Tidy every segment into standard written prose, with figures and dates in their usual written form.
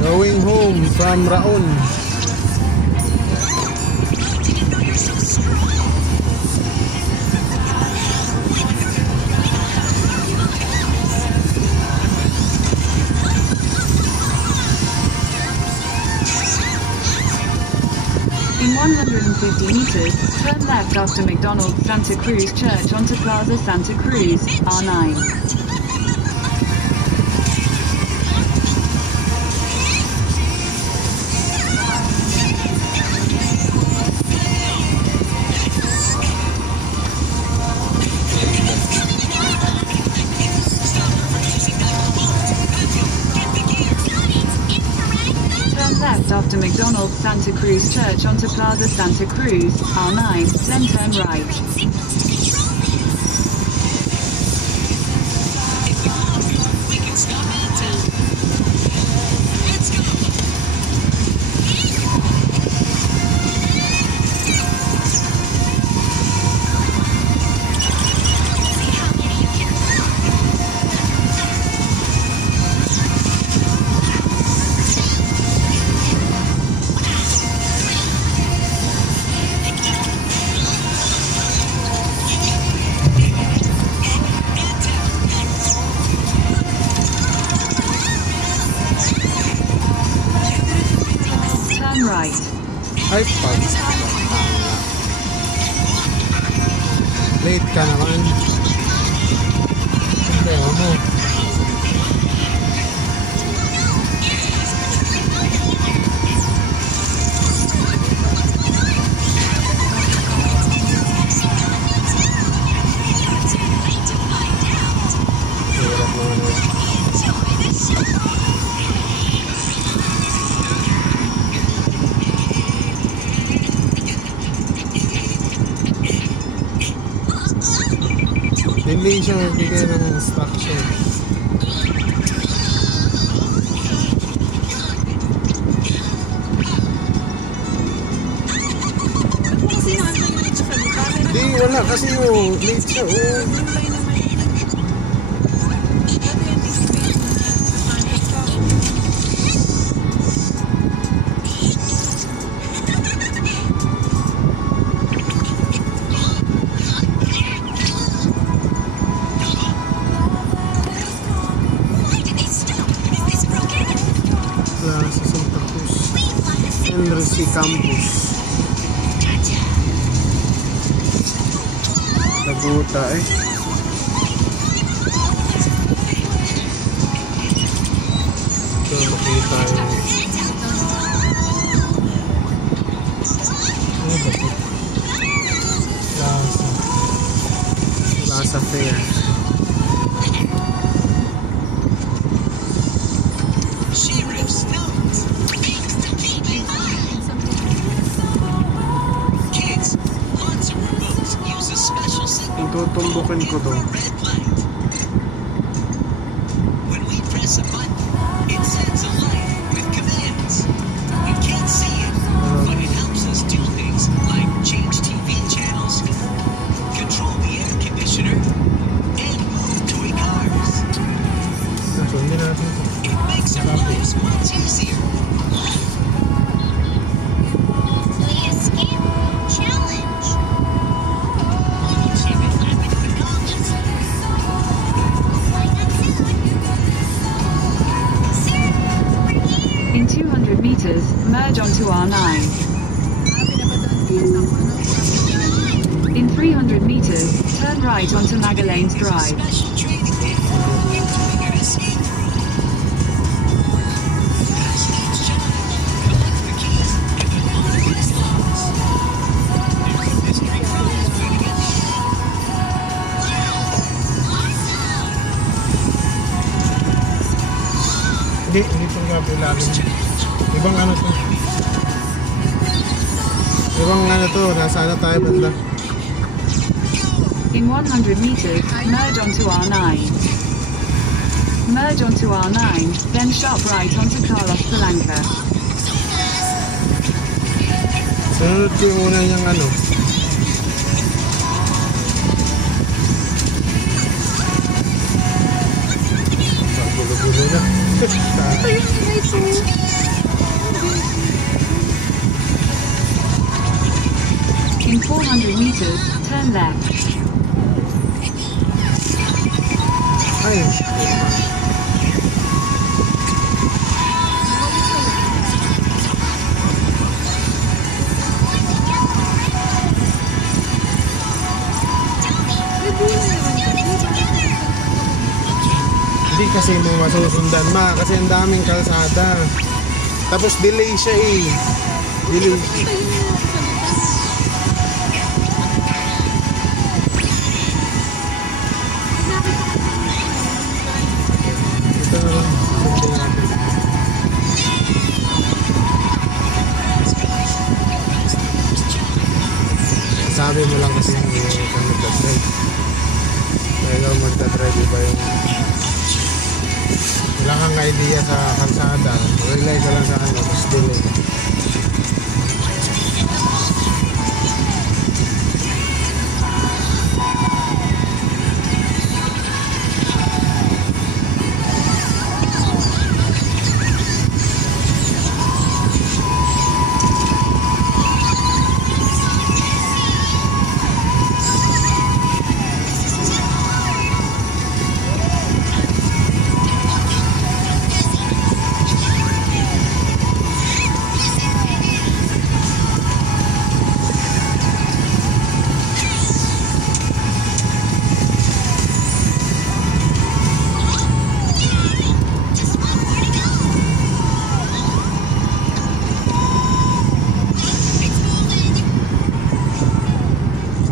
Going home from Raon. In 150 meters, turn left after McDonald's Santa Cruz Church onto Plaza Santa Cruz, R9. Left after McDonald's Santa Cruz Church onto Plaza Santa Cruz, R9, then turn right. Right. Ay, pag. Late ka naman. Problema mo. Hirap naman. Hindi siya magbigay ng instruction. Hindi, wala kasi late siya. Sa Santa Cruz Enrique Campus Laguta ito makita yung Plaza Fair. Tutumbukin ko to. When we press a button, it sends a light with commands. You can't see it, but it helps us do things like change TV channels, control the air conditioner, and move toy cars. It makes our lives much easier. In 200 meters, merge onto R9. In 300 meters, turn right onto Magallanes Drive. Hindi itong gabi lagi. Ibang ano to? Ibang ano to? Nasa ano tayo banda? In 100 meters, merge onto R9. Merge onto R9, then sharp right onto Carlos Palanca. Sunod ko yung una niyang ano. Gulo-gulo na. Ito yung ingay po. In 400 meters, turn left. Ay, hindi kasi mo masusundan ma kasi ang daming kalsada. Tapos delay siya eh. Delay. Ito na lang. Sundin natin. Sabi mo lang kasi yung magdadrive. Dahil magdadrive iba yung wala kang idea sa kalsada. Rely ka lang sa ano, tapos delay.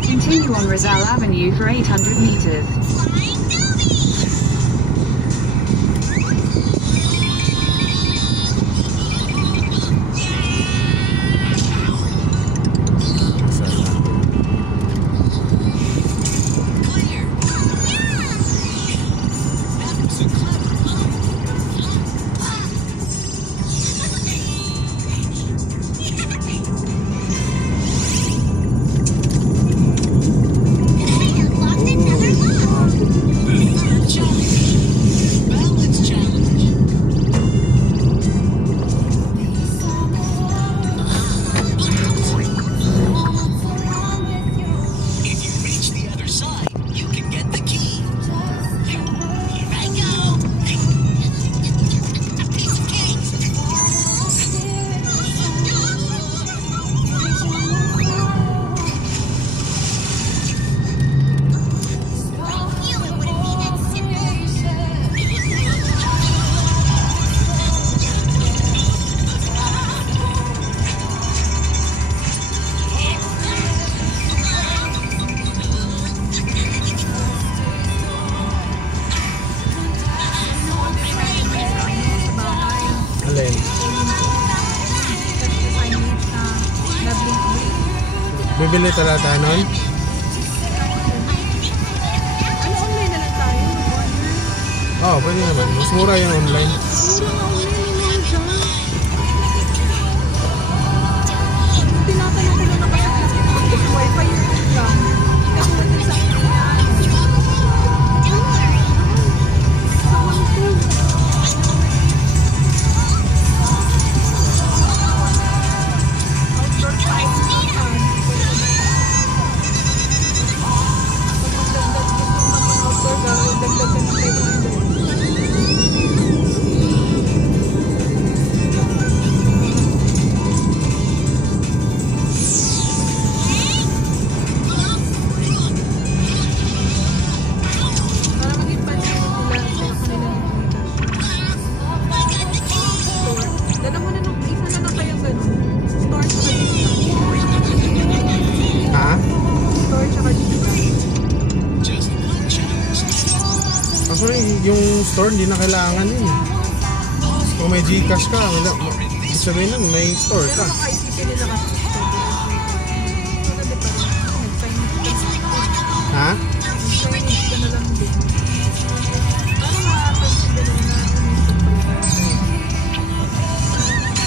Continue on Rizal Avenue for 800 meters. Bibili talaga nun? Ano, online na lang tayo? Oo, pwede naman. Mas mura yung online. Mura nga online, may mga dyan. Tinatanong ko lang nakasaglas ko pag wifi yun lang. Kasi wala sa akin yan. Sa Hong Kong. Outdoor fight naman. Yung store hindi na kailangan yun. Kung may Gcash ka, sabihin nun may store ka. Pero baka isipin nila kasi ha? Chinese ka na lang din. Parang makapansin din na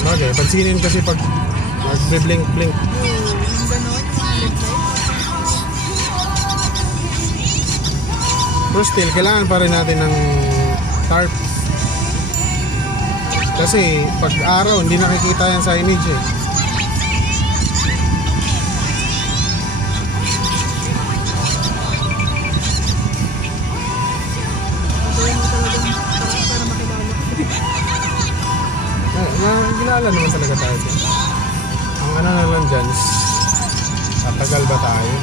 Bagay, pansinin kasi pag nag-blink-blink. yung gano'n, yung mga red light. Pero still, kailangan pa rin natin ng tarp. Kasi pag araw, hindi nakikita yung signage eh. Gawin mo talagang para makilala. Nakikilala naman talaga tayo dyan. Ang ano na lang dyan is, tatagal ba tayo?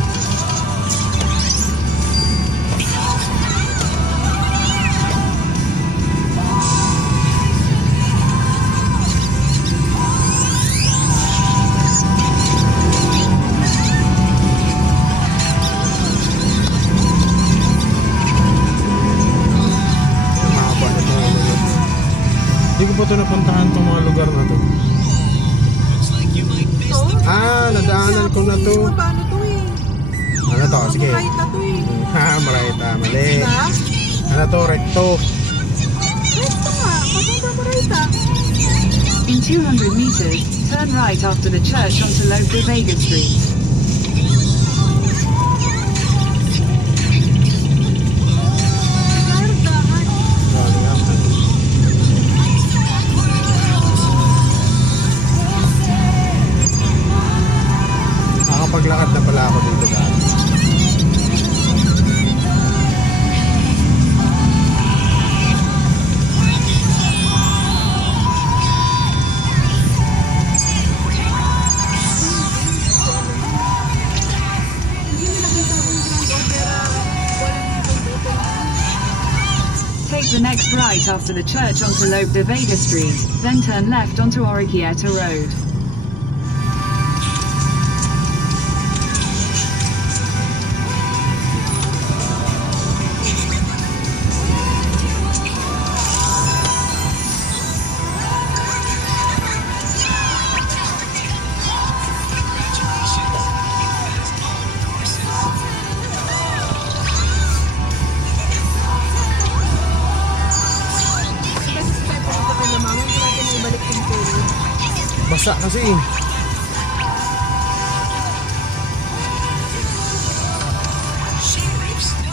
Hindi ko pa ito napuntahan itong mga lugar na to. Nadaanan ko na to. Paano to eh? Ano to? Sige. Right na to eh. Marayta. Mali. Diba? Ano to? Recto. Recto nga. Papunta mo right ah. In 200 meters, turn right after the church onto Lope de Vega Street. Nakapaglakad na pala ako dito dahil. Take the next right after the church onto Lope de Vega Street, then turn left onto Oricchieta Road. Basa kasi.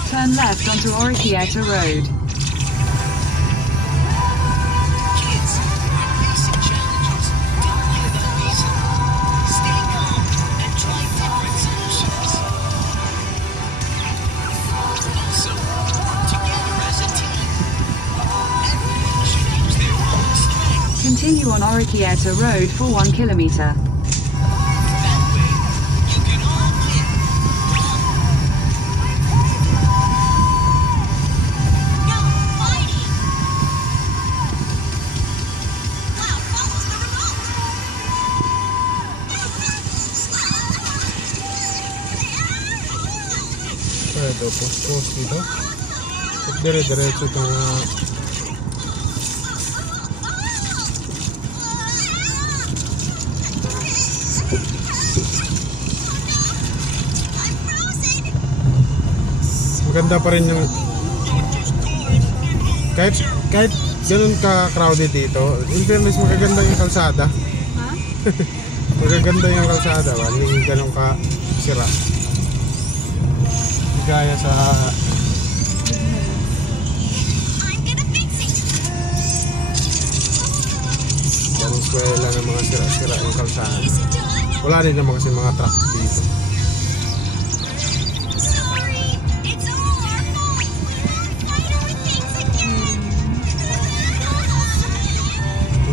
Turn left onto Oricchieta Road. Kids, when facing challenges, don't give up easily. Stay calm and try different solutions. Also, together as a team, everyone should use their own strength. Continue on Oricchieta Road for 1 kilometer. That way, you can all win. Go, fighting! Wow, follows the remote! Ito, post dito. At dire-diretso itong maganda pa rin yung kahit ganun ka crowded dito, in fairness magaganda yung kalsada. Ha? Magaganda yung kalsada, hindi ganun ka sira. Gaya sa ganun eskwela ng mga sira-sira yung kalsada. Wala din naman kasi mga truck dito.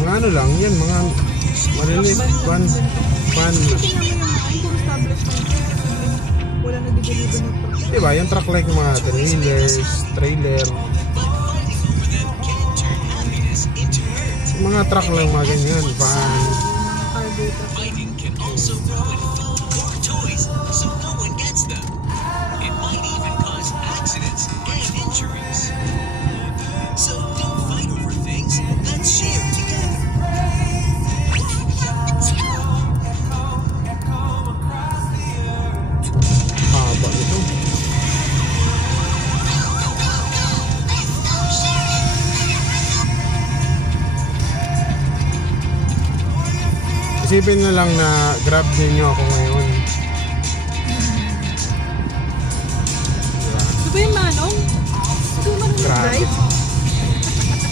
Mga ano lang yan, mga maliliit van. Tingnan mo yung puro established na ito. Wala nag-deliver na truck. Diba, yung truck like mga wheelers, trailer. Mga truck lang mga ganyan, van. Cargo truck. Fighting can also ruin food or toys, so no one gets them. It might even cause accidents and injuries. So don't fight over things. Let's share together. Haba nito. Isipin na lang na grab ninyo ako ngayon. Diba? Ito ba yung manong? Ito yung manong Grabe. nag-drive?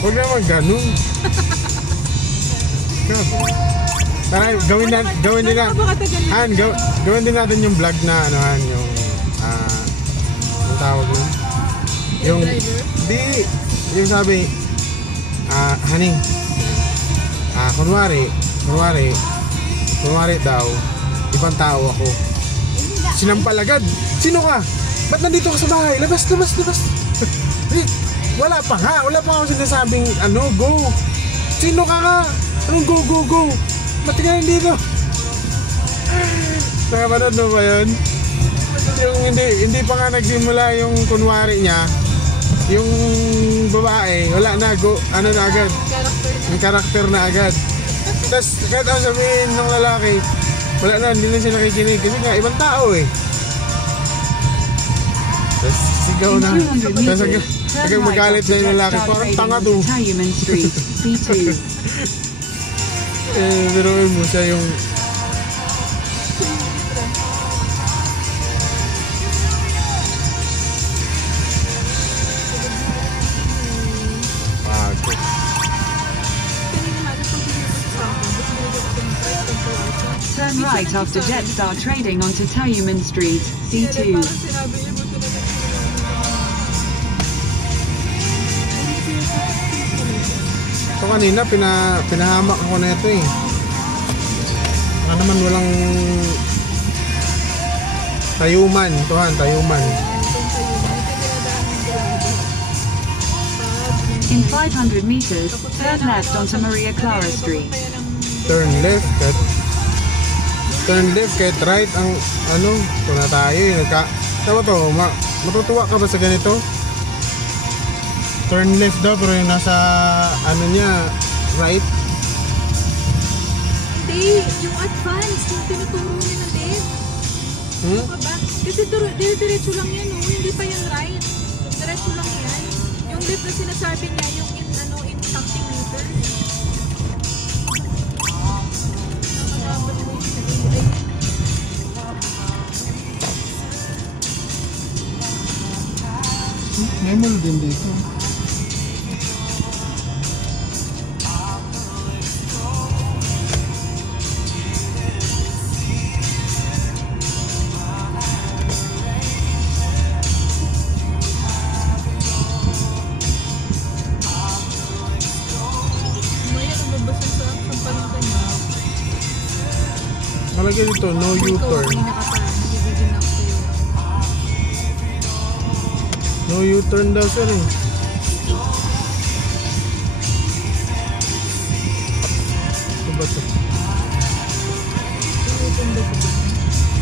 Huwag naman ganun. Tara, gawin din na. Han, gawin din natin yung vlog na ano Han, yung ang tawag nun. Yung di yung sabi honey. Kunwari daw ibang tao ako. Sinampal agad. Sino ka? Ba't nandito ka sa bahay? Labas. Wala pa ako sinasabing go. Sino ka nga? Anong go? Ba't ka nandito? Nakapanood mo ba yun? Yung hindi pa nga nagsimula yung kunwari niya, yung babae, wala na, na agad. Yung karakter na agad. Tapos kahit ang sabihin ng lalaki, wala na, hindi na siya nakikinig kasi nga ibang tao eh. Tapos sigaw na. Tapos hanggang magalit na yung lalaki, parang tanga to. Tayuman Street, C2. Biruin mo siya yung Turn right after Jetstar Trading onto Tayuman Street, C2. Parang sinabi niya, buti na lang ito kanina, pinahamak ako na ito eh. Baka naman walang tayuman. Ito tayuman. In 500 meters, turn left onto Maria Clara Street. Turn left kahit right ang ito na tayo eh. Tama to, matutuwa ka ba sa ganito? Turn left daw pero yung nasa niya right. Hindi, yung advance, yung tinuturo niya na left. Ano ka ba? Kasi diretso lang yan, hindi pa yan right. Diretso lang yan. Yung left na sinasabi niya, yung in something meters. May mall din dito. Malagay dito, no U-turn. No U-turn daw sir eh. Ito ba ito?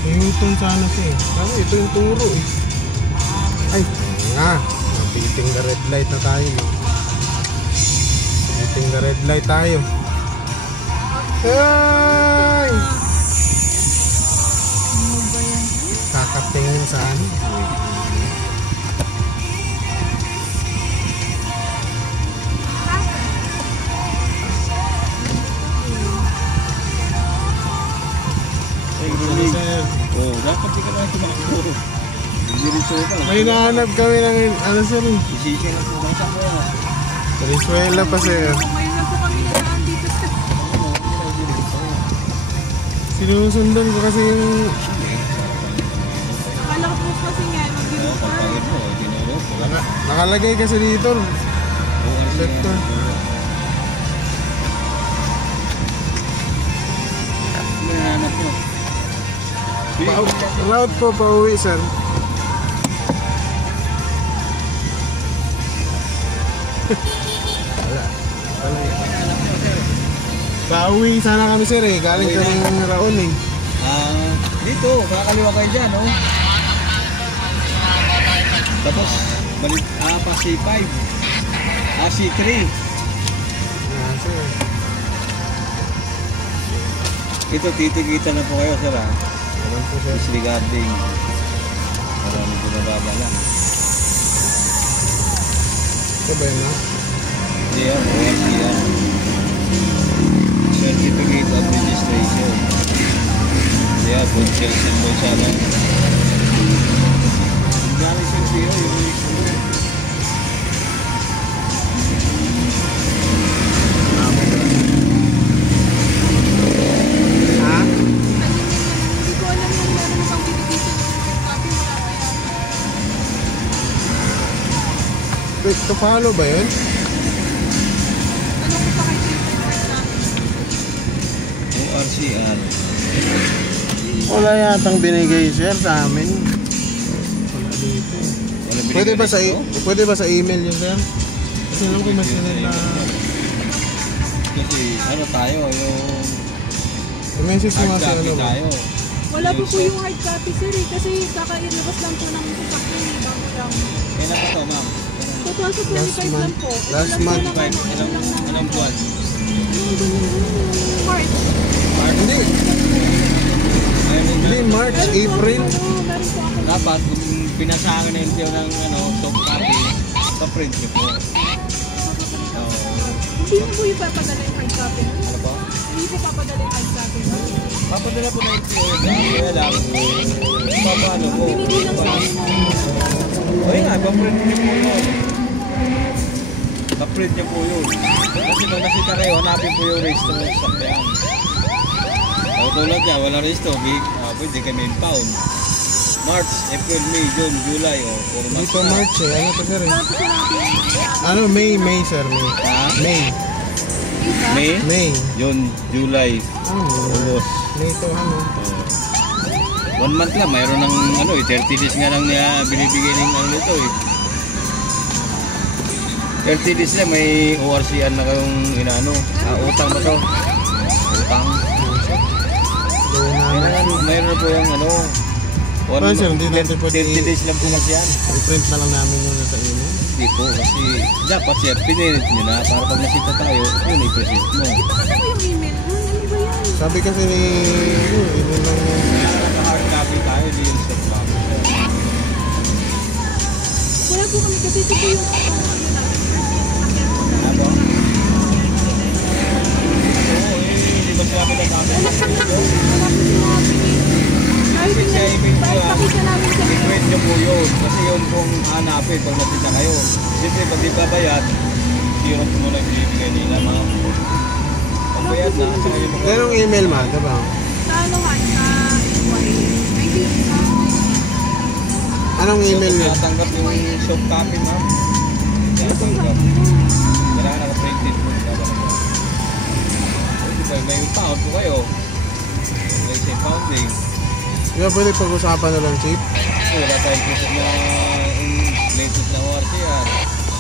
May U-turn sana siya eh. Sabi, ito yung turo eh. Ay, nga. Beating the red light na tayo. Beating the red light tayo. Ay! Kakatingin sa ano? Oh, dapat di ka na tumakbo. Diretso ka. May nahanap kami ng sir eh. Isisya lang po sa ko. Venezuela pa sir. Ngayon lang po kami nasaan dito sa... Sinusundan ko kasi yung... Akala ko po kasi nga, mag-U-turn. Nakalagay kasi dito. Sector. Hinahanap mo. Route po pa uwi sir. Pauwi sana kami sir eh. Galing kami ng Raon eh. Dito, kakaliwa kayo dyan, no? Tapos, balik, pa C5. C3. Sir. Ito, titigita na po kayo, sir, ha? Alam po sir. Disregarding. Maraming pinababa lang. Ito ba yun ha? Yan, yan. Certificate of registration. Yan, Bunchel symbol sana. Dami senseo, yung To follow ba yun? Ano ko pa kay Chief yung part namin? ORCR. Wala yatang binigay sir sa amin. Wala dito. Wala Pwede ba sa binigay pwede ba sa email yun sir? Kasi lang kung mas na Kasi ano tayo, yung message mo hard nga sir copy ano ba? tayo. Wala po yung hard copy sir eh. Kasi kakailabas lang po ng sasakyan eh. Bago lang. Kailan pa to, ma'am? 2025 lang po. Ito Last lang po month. ng ano, ito lang ng Anong buwan? March. Hindi. Hindi March, April. Meron po ako. Dapat, kung pinasahan na yung ng soft copy, pa-print nyo po. Hindi mo po yung papadala yung hard copy. Ano po? Hindi po papadala yung hard copy. Papadala po na yung kaya lang, paano po? Binigay lang sa amin. O yun nga, pa-print nyo po yun. Pa-print nyo po yun. Kasi pag nakita kayo, hanapin po yung register ng sakyan. O tulad niya, walang register, pwede kami impound. March, April, May, June, July, o 4 Hindi months pa na. March eh. Ano to sir eh? Wala po sa natin. Ano, May sir, May. Ha? May. May, May. June, July, Ano? August. May to ano? 1 month lang, mayroon ng 30 days nga lang niya binibigay ng nito eh. 30 days lang, may ORCR na kayong utang ba to? Utang. Gawin namin. Mayroon po yung Well, sir, hindi natin pwede 30 days lang po kasi yan. i-print na lang namin yun sa email. Hindi po, kasi dapat sir, pinilit nyo na para pag nakita tayo, yun i-present mo. Ano po yung email nun? Ano ba yan? Sabi kasi ni yun lang Naka-hard copy tayo, di yung soft copy. Wala po kami kasi ito po yung ano namin. Sakyan po namin. Ano? Oo, hindi ba sinabi na namin? Wala po sinabi eh. Kahit pakita namin sa inyo. I-print nyo po yun, kasi yun pong hanapin pag nakita kayo. Siyempre, pag di babayad, zero mo lang binibigay nila mga pag bayad na, sa kayo mga Ganong email ma, diba? Sa ano nga? Sa EY. Ay, di. Anong email yun? Tatanggap yung soft copy, ma'am. Tatanggap. Kailangan naka-printed po. May pound po kayo. May say pounding. Di ba pwede pag-usapan na lang, Chief? Wala tayong present na latest na ORCR.